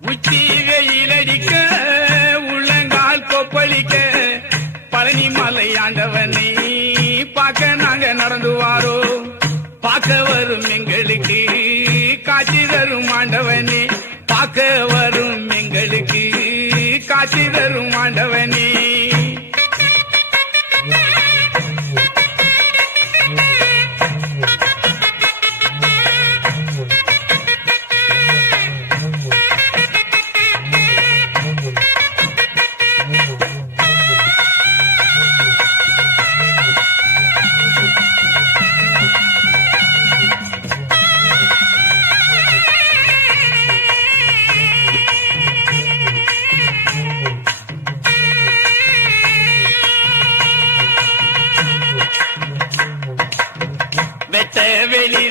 உச்சி வெயிலடிக்க உள்ளங்கால் கொப்பளிக்க பழனி மலை ஆண்டவனை பார்க்க நாங்க நடந்து வாரோ. பார்க்க வரும் எங்களுக்கு காட்சி தரும் ஆண்டவனே, பார்க்க வரும் எங்களுக்கு காட்சி தரும் ஆண்டவனே. வெட்ட வெளி